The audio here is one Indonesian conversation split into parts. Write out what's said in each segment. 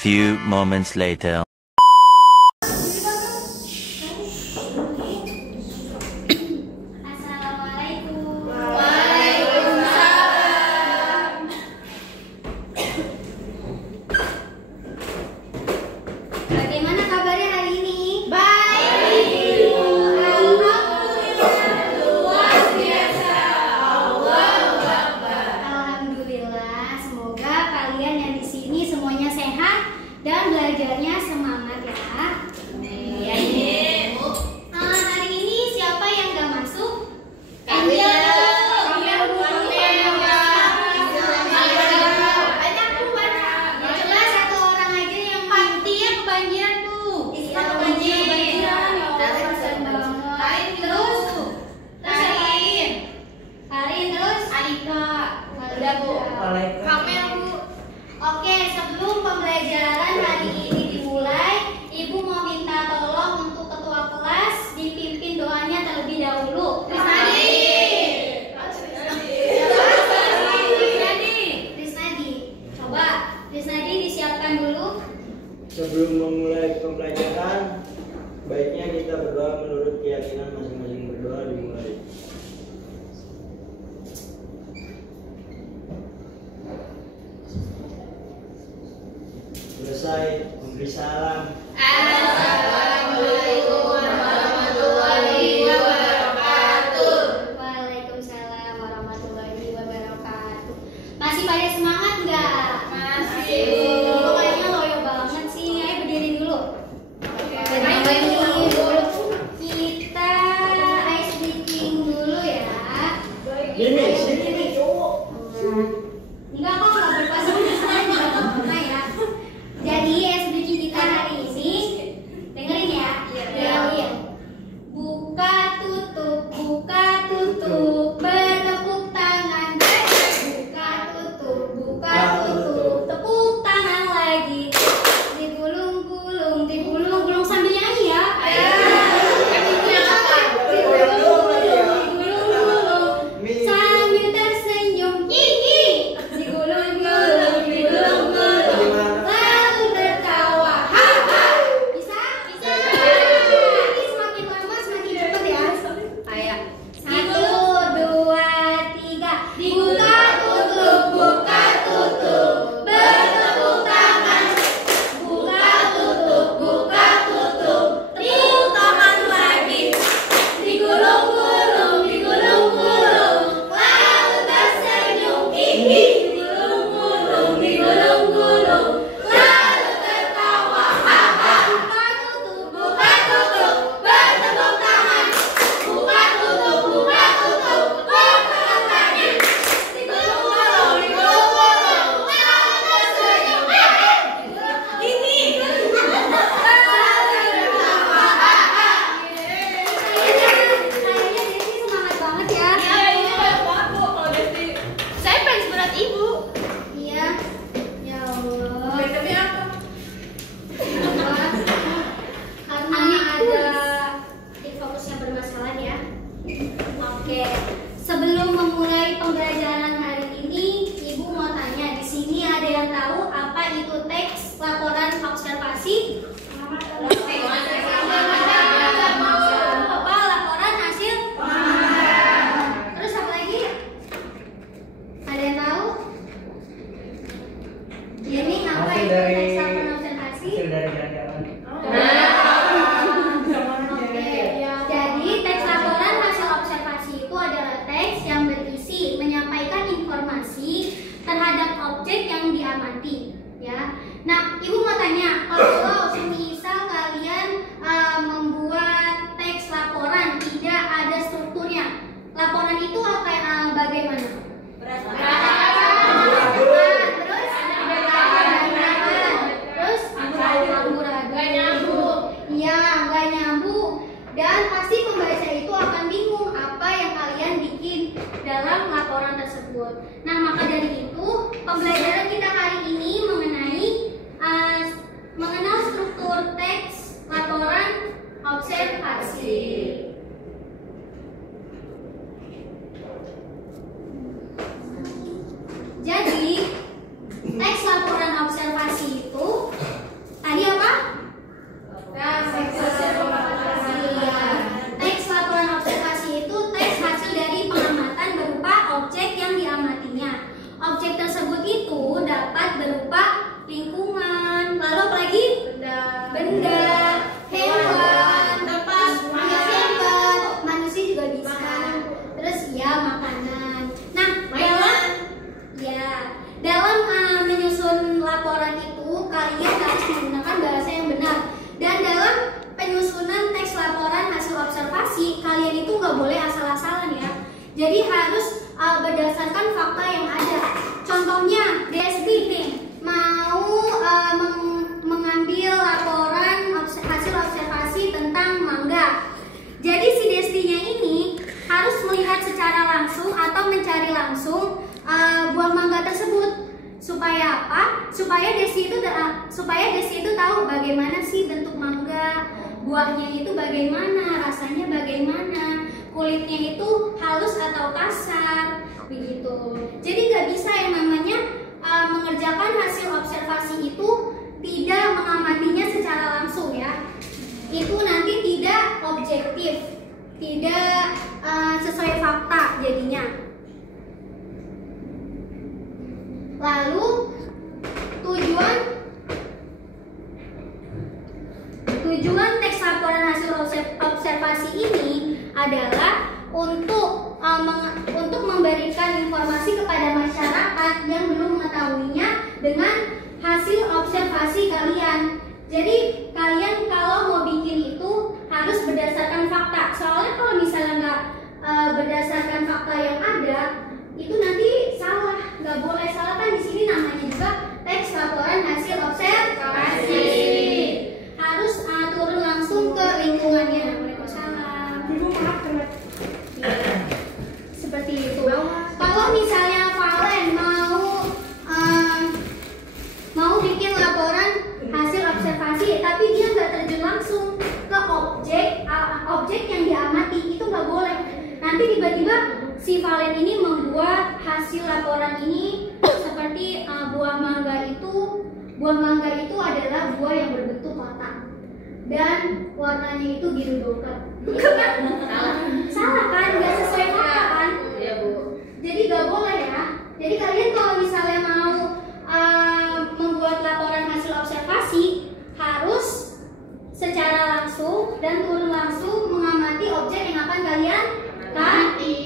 few moments later. Bagaimana kabarnya hari ini? Baik. Alhamdulillah luar biasa. Allahu Akbar. Alhamdulillah, semoga kalian yang di sini semuanya sehat dan belajarnya semangat ya. Amin. Hari ini siapa yang gak masuk? Oke, sebelum pembelajaran hari ini dimulai, Ibu mau minta tolong untuk ketua kelas dipimpin doanya terlebih dahulu. Krisnadi, coba Krisnadi disiapkan dulu. Sebelum memulai pembelajaran, baiknya kita berdoa menurut keyakinan masing-masing. Berdoa dimulai. Selesai, memberi salam. Assalamualaikum warahmatullahi wabarakatuh. Waalaikumsalam warahmatullahi wabarakatuh. Masih pada semangat nggak? Masih. Ibu kayaknya loyo banget sih. Ayo berdiri dulu. Berdiri dulu. Kita ice breaking dulu ya. Ini sini cowok. Enggak kok, nggak berpasang di sana juga nggak apa-apa ya. Jadi SBK kita hari ini dengerin ya. Iya. Buka tutup bertepuk tangan. Buka tutup tepuk tangan lagi. Digulung-gulung sambil nyanyi ya. Digulung-gulung sambil tersenyum. Hihi. Digulung-gulung lalu tertawa. Ha. Bisa? Nanti semakin lama semakin cepat ya. Ayo. 1, 2, 3. Buka tutup bertepuk tangan. Buka tutup tepuk tangan lagi. Digulung-gulung lalu tersenyum. Hihi. Digulung-gulung lalu tertawa. Ha. Buka tutup bertepuk tangan. Buka tutup bertepuk tangan. Digulung-gulung lalu tersenyum. Ini kayaknya Desi semangat banget ya. Saya pengen berat ibu. Iya. Ya Allah. Karena ada fokusnya bermasalah ya. Oke. Sebelum memulai pembelajaran hari ini, Ibu mau tanya, di sini ada yang tahu apa itu teks laporan observasi? Apa laporan hasil? Terus apa lagi? Ada yang tahu? Ini apa itu teks laporan observasi? Hasil dari jalan-jalan. Oke, jadi teks laporan hasil observasi itu adalah teks yang berisi menyampaikan informasi terhadap objek yang diamati, ya. Nah, Ibu mau tanya, kalau semisal kalian membuat teks laporan tidak ada strukturnya, laporan itu akan bagaimana? Terus amburadul. Iya, nggak nyambung. Dan pasti pembaca itu akan bingung apa yang kalian bikin dalam laporan tersebut. Nah, maka dari itu pembelajaran kita hari ini mengenal struktur teks laporan observasi. Jadi, teks laporan observasi itu boleh asal-asalan ya. Jadi harus berdasarkan fakta yang ada. Contohnya DSB nih mau mengambil laporan hasil observasi tentang mangga. Jadi si Destinya ini harus melihat secara langsung atau mencari langsung buah mangga tersebut. Supaya apa? Supaya Desti itu tahu bagaimana sih bentuk mangga, buahnya itu bagaimana, rasanya bagaimana, kulitnya itu halus atau kasar, begitu. Jadi nggak bisa yang namanya mengerjakan hasil observasi itu tidak mengamatinya secara langsung ya. Itu nanti tidak objektif, tidak sesuai fakta jadinya. Lalu tujuan teks laporan hasil observasi ini adalah untuk memberikan informasi kepada masyarakat yang belum mengetahuinya dengan hasil observasi kalian. Jadi kalian kalau mau bikin itu harus berdasarkan fakta. Soalnya kalau misalnya nggak berdasarkan fakta yang ada, itu nanti salah. Nggak boleh salah, kan di sini namanya juga teks laporan hasil observasi. Harus turun langsung ke lingkungannya. Waalaikumsalam. Seperti itu. Kalau misalnya Valen mau bikin laporan hasil observasi, tapi dia nggak terjun langsung ke objek yang diamati, itu nggak boleh. Nanti tiba-tiba si Valen ini membuat hasil laporan ini seperti buah mangga itu adalah buah yang berbentuk kotak dan warnanya itu biru dokat. Salah kan? Nggak sesuai fakta kan? Iya Bu. Jadi nggak boleh ya. Jadi kalian kalau misalnya mau membuat laporan hasil observasi harus secara langsung dan turun langsung mengamati objek yang akan kalian kaji.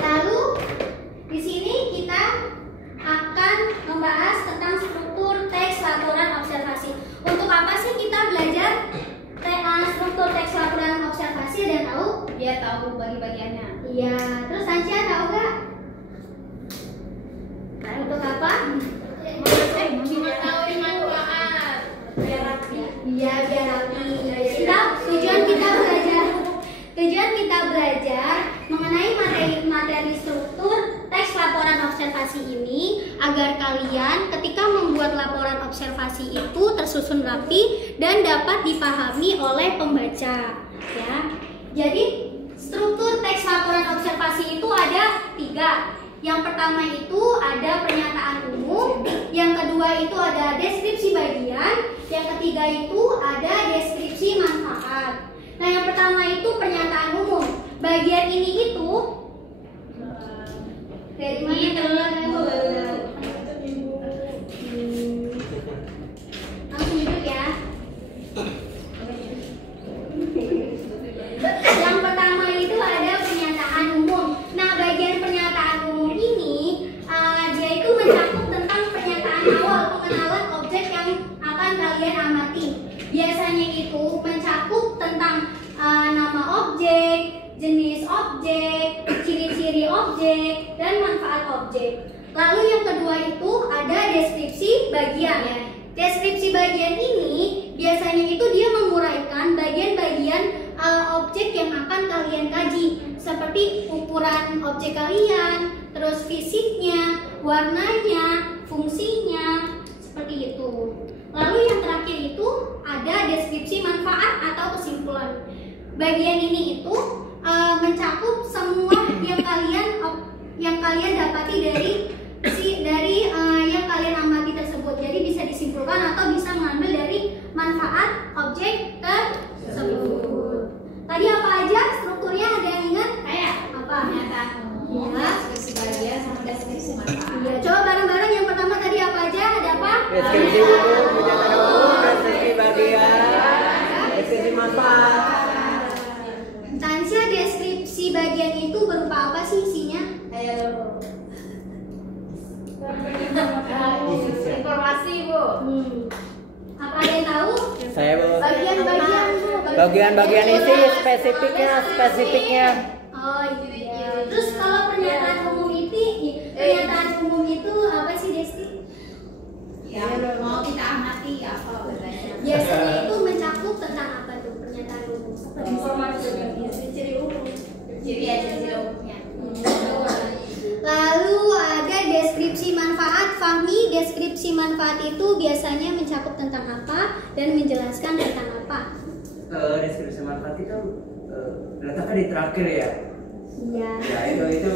Lalu di sini kita akan membahas tentang struktur teks laporan observasi. Untuk apa sih kita belajar struktur teks laporan observasi? Ada yang tahu? Dia tahu bagi-bagiannya. Iya. Terus Ancia tahu nggak? Untuk apa? Mengetahui manfaat. Biar rapi. Iya, biar rapi. Tujuan kita belajar mengenai materi struktur teks laporan observasi ini agar kalian ketika membuat laporan observasi itu tersusun rapi dan dapat dipahami oleh pembaca. Ya, jadi struktur teks laporan observasi itu ada 3. Yang pertama itu ada pernyataan umum, yang kedua itu ada deskripsi bagian, yang ketiga itu ada deskripsi manfaat. Nah, yang pertama itu pernyataan umum. Bagian ini itu dari mana? Langsung duduk ya. Yang pertama itu ada pernyataan umum. Nah, bagian pernyataan umum ini dia itu mencakup tentang pernyataan awal, pengenalan objek yang akan kalian amati. Biasanya itu mencakup tentang nama objek, jenis objek, ciri-ciri objek, dan manfaat objek. Lalu yang kedua itu ada deskripsi bagian. Deskripsi bagian ini biasanya itu dia menguraikan bagian-bagian objek yang akan kalian kaji, seperti ukuran objek kalian, terus fisiknya, warnanya, fungsinya, seperti itu. Lalu yang terakhir itu ada deskripsi manfaat atau kesimpulan. Bagian ini itu mencakup semua yang kalian dapati dari yang kalian amati tersebut. Jadi bisa disimpulkan atau bisa mengambil dari manfaat objek tersebut. Tadi apa aja strukturnya, ada yang ingat? Kayak apa? Pernyataan umum, deskripsi bagian sama deskripsi manfaat. Iya, coba bareng-bareng. Yang pertama tadi apa aja? Ada apa? Deskripsi umum, pernyataan umum, deskripsi bagian, deskripsi manfaat. Tansya, deskripsi bagian itu berupa apa sih isinya? Informasi Bu. Apa ada yang tahu? Saya Bu. Bagian-bagian Bu, Bagian-bagian isi spesifiknya. Oh iya. Terus kalau pernyataan umum itu apa sih Desti? Ya, mau kita amati apa bedanya? Biasanya itu mencakup tentang apa tuh pernyataan umum? Informasi ciri umum. Ciri umumnya. Lalu ada deskripsi manfaat. Fahmi, deskripsi manfaat itu biasanya mencakup tentang apa dan menjelaskan tentang apa? Deskripsi manfaat itu letaknya di terakhir ya. Iya. Ya itu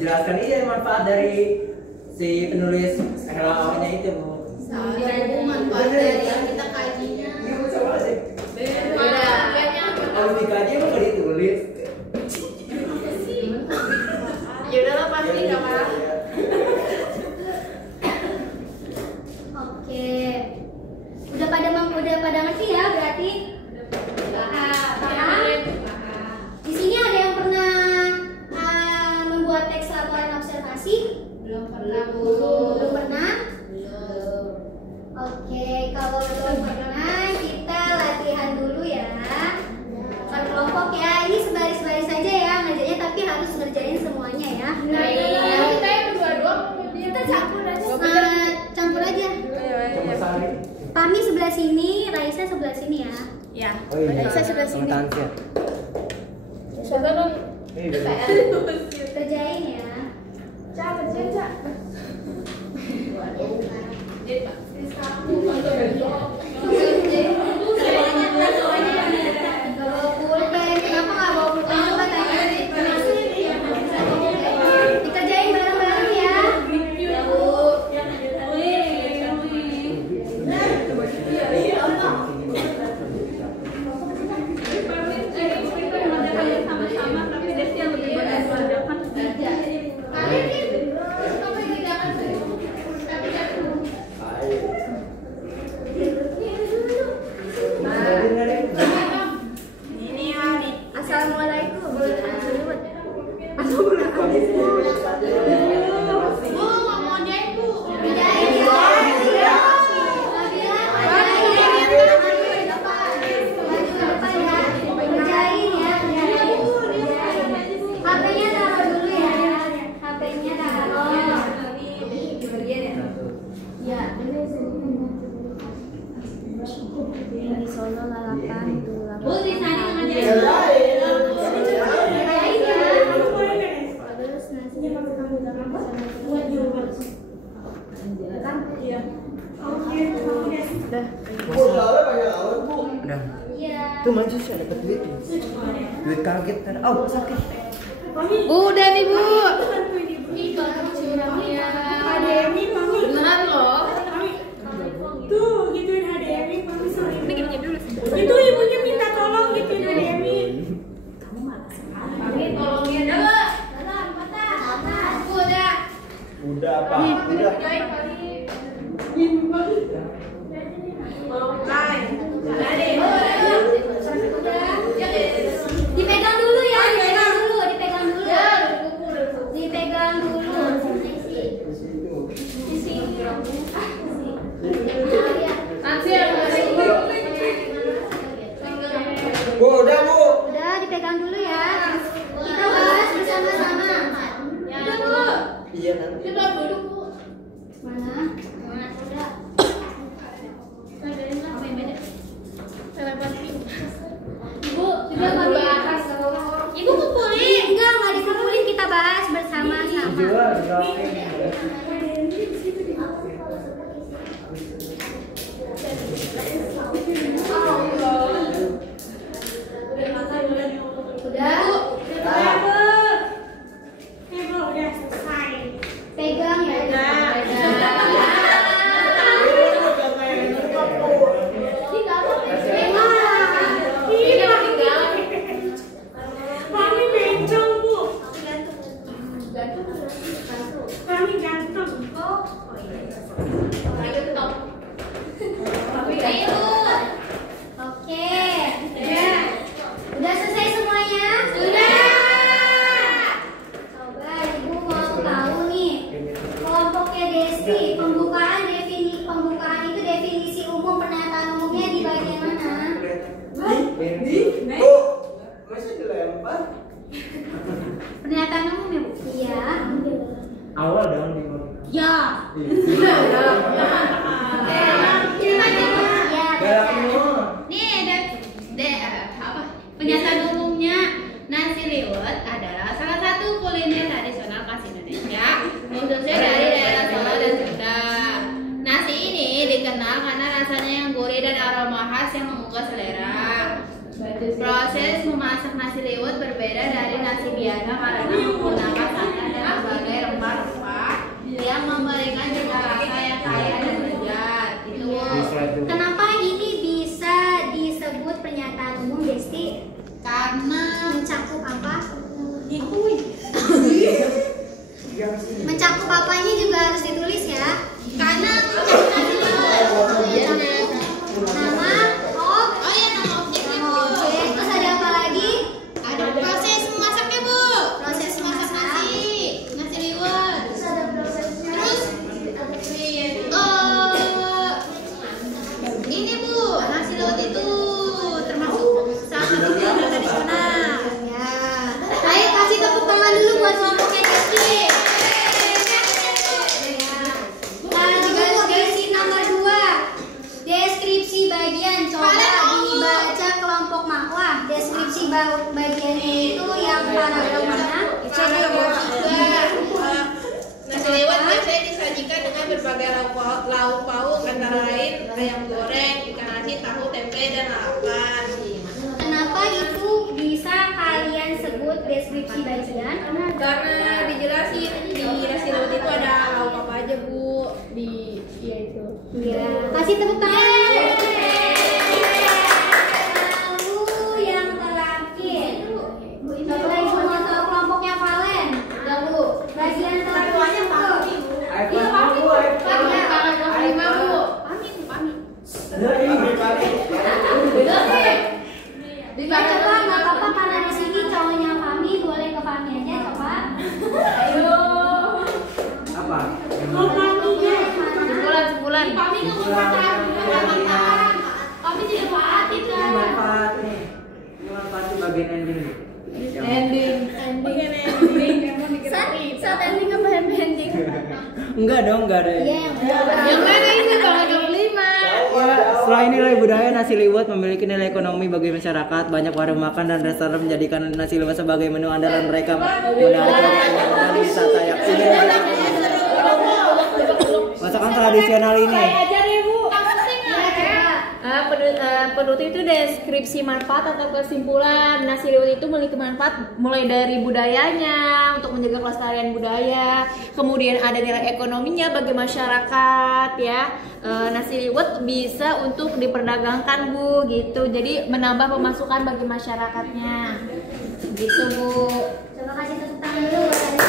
menjelaskan manfaat dari si penulis relawannya itu Bu. Manfaat dari yang kita kajinya. Ini sama sih. Beda. Kalau dikaji emang nggak ditulis. Ya udahlah pasti nggak apa. Oke. Udah pada ngerti ya berarti? Paham? Di sini ada yang pernah membuat teks laporan observasi? Belum pernah Bu. Belum pernah? Belum. Oke, kalau belum pernah kita latihan dulu ya. Per kelompok ya, ini sebaris-baris saja ya ngajarnya, tapi harus ngerjain semuanya ya. Kita yang berdua doang. Kita campur aja. Campur aja. Cuma sari. Pami sebelah sini, Raisa sebelah sini ya. Ya. Oh iya. Raisa sebelah sini. Tansia. Kerjain ya. Bawa pulpen, kenapa nggak bawa pulpen? Coba tanya. Dikerjain bareng-bareng ya. Assalamualaikum. HP-nya taruh dulu ya. HP-nya taruh. Ya, di Solo lalapan itu lalapan. Bu, di sana ngajarin. Terus nasinya Udah. iya. Tuh maju sih dapat duit. Duit kaget kan. Oh, sakit. Udah nih Bu. Beneran loh. Tuh, gituin HDMI, Mami sorry. Ini gini dulu. Itu ibunya minta tolong gituin HDMI. Tolongin dulu. Udah. Udah apa? Udah. Dipegang dulu ya, dipegang dulu. Dipegang dulu. Di sini. Bu, udah Bu. Udah dipegang dulu ya. Kita bahas bersama-sama. Udah Bu. Iya nanti. Kita duduk Bu. Mana? Udah. Ibu, sudah kami bahas. Ibu kumpulin. Enggak dikumpulin, kita bahas bersama-sama. Jual, Udah. Udah selesai. Pegang ya. Mami bencong Bu. Mami Bu, masih dilempar? Pernyataan umum ya Bu? Iya. Awal dong di Ya. Ini aja Bu. Ya. galak baca. semua. Nih apa? Pernyataan umumnya nasi liwet adalah salah satu kuliner tradisional khas Indonesia, khususnya dari daerah Solo dan Sunda. Nasi ini dikenal karena rasanya yang gurih dan aroma khas yang menggugah selera. Proses memasak nasi liwet berbeda dari nasi biasa karena menggunakan santan dan berbagai rempah-rempah yang memberikan cita rasa yang kaya dan lezat. Itu. Kenapa ini bisa disebut pernyataan umum, Desti? Karena Mencakup apa? Mencakup apanya juga harus ditulis ya. karena mencakup nasi liwet. Mencakup nama, Nama objeknya Bu. objek. Terus ada apa lagi? Ada proses memasaknya Bu. Proses Masak memasak. nasi liwet. Terus ini Bu, nasi liwet itu termasuk salah satu kuliner tradisional. Ya. Ayo kasih tepuk tangan dulu buat kelompoknya Desti. Nah, juga deskripsi nomor 2. Deskripsi bagian coba dibaca kelompok makwah. Deskripsi bagiannya itu yang paragraf mana? Nasi liwet biasanya disajikan dengan berbagai lauk pauk antara lain ayam goreng, ikan asin, tahu, tempe, dan lalapan. Kenapa itu bisa kalian sebut deskripsi bagian? Karena dijelasin di nasi liwet itu ada lauk apa aja Bu, ya itu. Ya, kasih tepuk tangan. Lalu yang terakhir, coba ibu mau tahu kelompoknya Valen. Lalu bagian terakhir itu. Iya, pamit. Bagian paragraf 5 Bu. Pamit. Ya coba nggak apa-apa karena di sini cowoknya Fami, boleh ke Fami aja coba. Ayo. Apa? Oh, maminya. Sebulan. Kami nggak mau pacaran, nggak pacaran. Kami tidak manfaatin Ini lah. manfaat nih. Ini manfaat di bagian ending nih. Saat ending apa happy ending? Enggak dong, enggak ada. Iya, Yang mana ini paragraf 5? Ya, setelah nilai budaya nasi liwet memiliki nilai ekonomi bagi masyarakat. Banyak warung makan dan restoran menjadikan nasi liwet sebagai menu andalan mereka. Menarik bagi pengunjung di wisata yang ini. Masakan tradisional ini. Penutup itu deskripsi manfaat atau kesimpulan. Nasi liwet itu memiliki manfaat mulai dari budayanya untuk menjaga kelestarian budaya, kemudian ada nilai ekonominya bagi masyarakat ya. Nasi liwet bisa untuk diperdagangkan Bu gitu, jadi menambah pemasukan bagi masyarakatnya gitu Bu. Coba kasih tepuk tangan dulu buat Anda.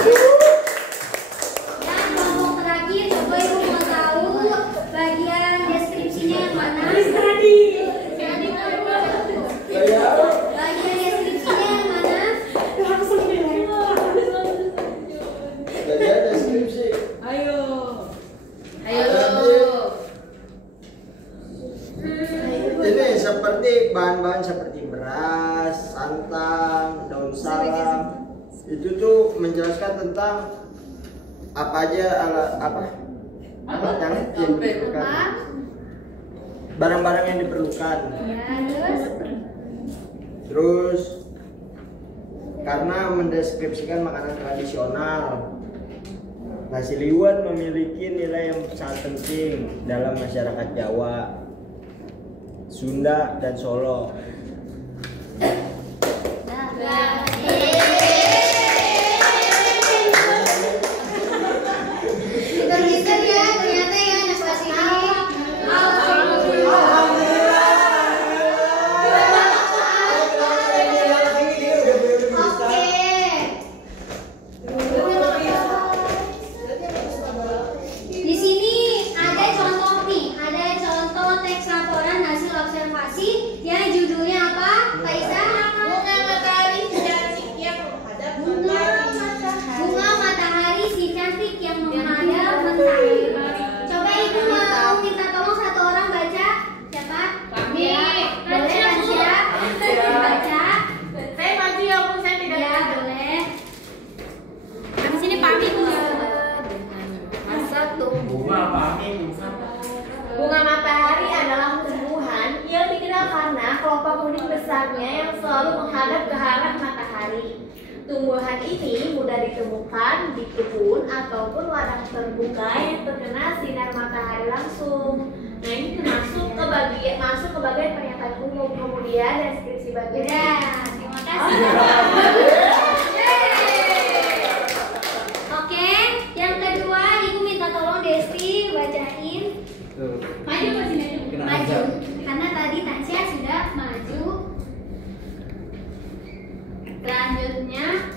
Dan kelompok terakhir, coba ibu mau tahu bagian deskripsinya yang mana? Bagian deskripsinya yang mana? Bagian deskripsi. Ayo. Ini seperti bahan-bahan seperti beras, santan, daun salam. Itu tuh menjelaskan tentang apa aja yang diperlukan. Barang-barang yang diperlukan. Ya, Terus karena mendeskripsikan makanan tradisional, nasi liwet memiliki nilai yang sangat penting dalam masyarakat Jawa, Sunda, dan Solo. Pinter-pinter ya, ternyata ya anak kelas ini. Di sini ada contoh nih, ada contoh teks laporan hasil observasi yang judulnya apa, Faisal? Bunga matahari sejati. besarnya yang selalu menghadap ke arah matahari. Tumbuhan ini mudah ditemukan di kebun ataupun ladang terbuka yang terkena sinar matahari langsung. Nah, ini masuk ke bagian pernyataan umum, kemudian deskripsi bagian. Ya, terima kasih. Oke, yang kedua Ibu minta tolong Desti bacain. Maju ke sini. Maju, karena tadi Tasya sudah maju. Selanjutnya,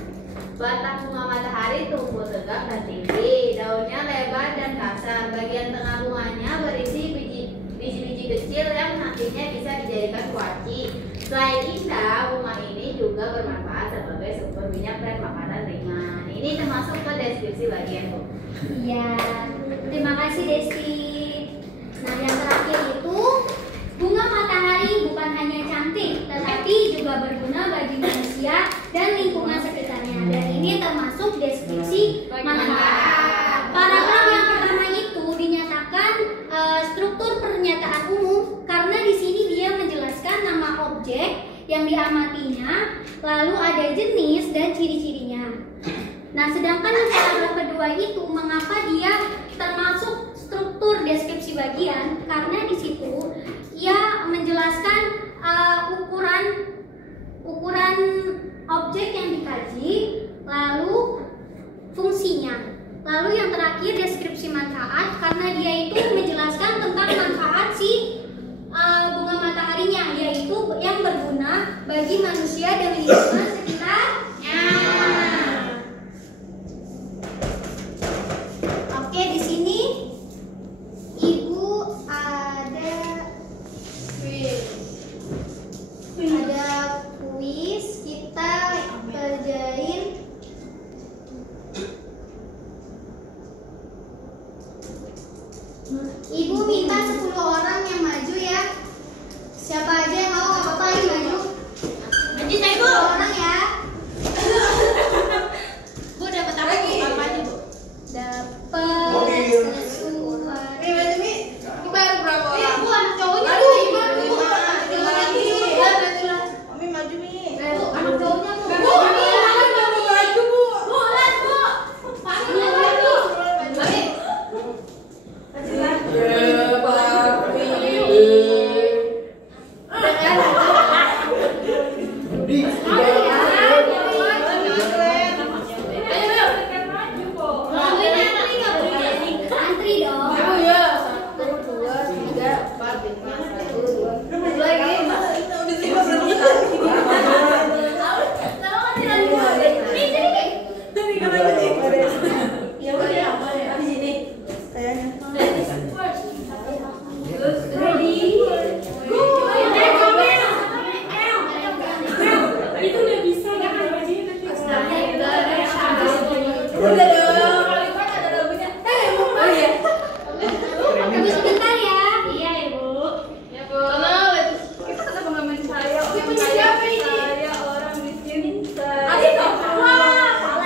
batang bunga matahari tumbuh tegak dan tinggi, daunnya lebar dan kasar. Bagian tengah bunganya berisi biji-biji kecil yang nantinya bisa dijadikan kuaci. Selain indah, bunga ini juga bermanfaat sebagai sumber minyak dan makanan ringan. Ini termasuk ke deskripsi bagian Bu. Iya, terima kasih Desti. Nah, yang terakhir itu bunga matahari bukan hanya cantik, tetapi juga berguna bagi manusia dan lingkungan sekitarnya. Dan ini termasuk deskripsi manfaat. Paragraf yang pertama itu dinyatakan struktur pernyataan umum karena di sini dia menjelaskan nama objek yang diamatinya, lalu ada jenis dan ciri-cirinya. Nah, sedangkan paragraf kedua itu mengapa dia termasuk struktur deskripsi bagian, karena di situ ia menjelaskan ukuran objek yang dikaji, lalu fungsinya. Lalu yang terakhir deskripsi manfaat, karena dia itu menjelaskan tentang manfaat si bunga mataharinya, yaitu yang berguna bagi manusia dan lingkungan sekitarnya. Oke, di sini Ibu ada kuis, kita kerjain. Ibu minta 10 orang yang maju ya. Siapa aja yang mau, nggak apa-apa yang maju. Maju saya Bu. 10 orang ya. Bu dapat apa Bu? Apa aja Bu? Dapat sesuatu. Baru berapa orang? Bu, anak cowoknya Aduh, Bu. lima. Mami maju Mi. Bu, anak cowoknya Bu. Bu, jangan kamu maju, Bu. Bu, les Bu. Panggil Bu. Mami. Antri dong. Tunggu sebentar ya. Iya Ibu. Ya Bu. Kita kenapa nggak main saya? Dia punya siapa ini? Saya orang miskin. Adik dong. Wah,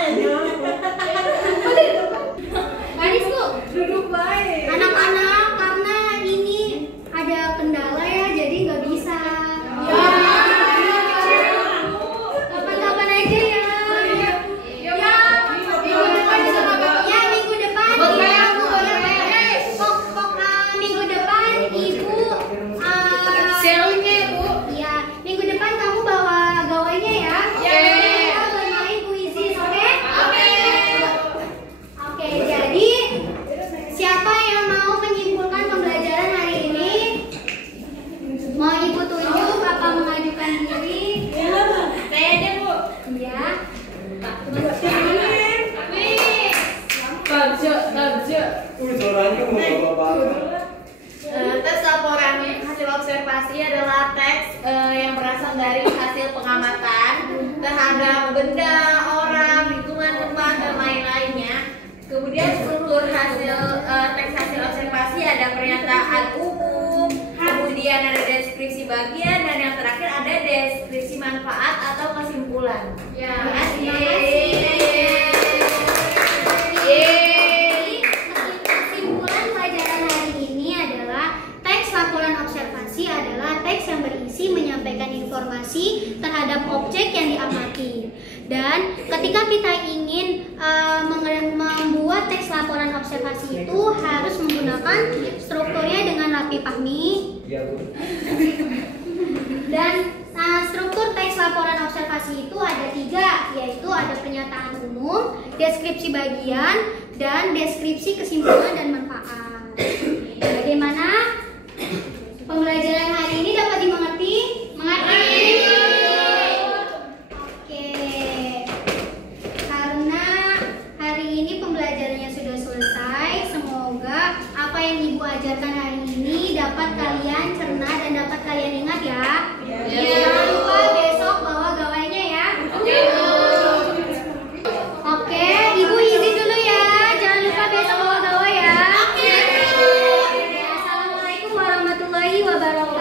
Baris Bu. Duduk baik. Anak-anak, karena ini ada kendala ya, jadi nggak bisa. Ya. Kapan-kapan aja ya. Ya. Minggu depan bisa nggak? Ya, minggu depan. Iya, Bu. Minggu depan Ibu. Shellnya Bu. Iya, minggu depan kamu bawa gawainya ya. Kita bermain puisi, oke? Oke, jadi siapa yang mau menyimpulkan pembelajaran hari ini? Mau Ibu tunjuk apa mengajukan diri? Saya aja Bu. Iya. Kerja. Suaranya mau bapak-bapak. Tes laporan hasil observasi adalah teks yang berasal dari hasil pengamatan terhadap benda, orang, lingkungan, tempat, dan lain-lainnya. Kemudian struktur teks hasil observasi ada pernyataan umum, kemudian ada deskripsi bagian, dan yang terakhir ada deskripsi manfaat atau kesimpulan. Ya. Terima kasih. Jadi, kesimpulan pelajaran hari ini adalah teks laporan observasi adalah teks yang berisi menyampaikan menyampaikan informasi terhadap objek yang diamati. Dan ketika kita ingin membuat teks laporan observasi itu harus menggunakan strukturnya dengan rapi pahmi. Dan struktur teks laporan observasi itu ada 3, yaitu ada pernyataan umum, deskripsi bagian, dan deskripsi kesimpulan dan manfaat. Bagaimana pembelajaran hari ini dapat dimengerti? Mengerti? Oke. Karena hari ini pembelajarannya sudah selesai, semoga apa yang Ibu ajarkan hari ini dapat kalian cerna dan dapat kalian ingat ya. Jangan lupa besok bawa gawainya ya. Oke, Ibu izin dulu ya. Jangan lupa besok bawa gawai ya. Assalamualaikum warahmatullahi wabarakatuh.